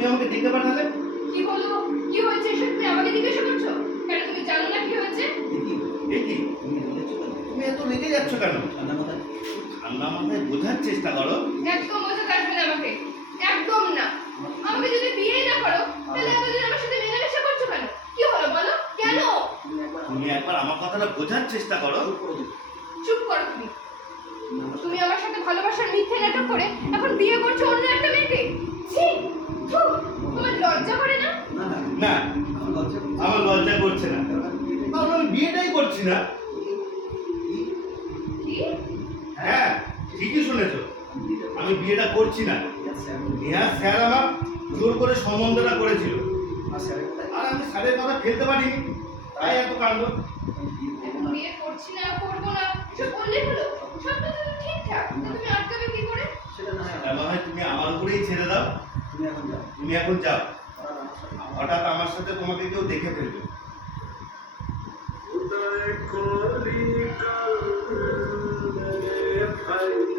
তুমি আমাকে ডেকে পাঠালে? কি হলো, কি হয়েছে এসব তুমি আমাকে জিজ্ঞাসা করছো? কেন তুমি জানো না কি হয়েছে? কি তুমি এত রেগে যাচ্ছ কেন? ঠান্ডা মাথায় বোঝার চেষ্টা করো। একদম বোঝাতে আসবে না আমাকে, একদম না। আমাকে যদি বিয়েই না করো তাহলে এতদিন আমার সাথে মেলামেশা করছো কেন? কি হলো বলো, কেন? তুমি একবার আমার কথাটা বোঝার চেষ্টা করো। চুপ করো তুমি। তুমি আমার সাথে ভালোবাসার মিথ্যে নাটক করে এখন বিয়ে করছো অন্য একটা মেয়েকে। ছি, থু, তোমার লজ্জা করে না? না, আমার লজ্জা করছে না, কারণ আমি বিয়েটাই করছি না। কি? হ্যাঁ, ঠিকই শুনেছো, আমি বিয়েটা করছি না। নেহা স্যার আমার জোর করে সম্বন্ধটা করেছিল, আর আমি স্যারের কথা ফেলতে পারিনি, তাই এত কাণ্ড। এখন বিয়ে করছি না, করবো না, এসব বললেই হলো? সব তো তুমি ঠিকঠাক, তো তুমি আটকাবে কি করে? এমন হয় তুমি আমার উপরেই ছেড়ে দাও, তুমি এখন যাও। হঠাৎ আমার সাথে তোমাকে কেউ দেখে ফেলবে। उदय कोली कल मेरे भाई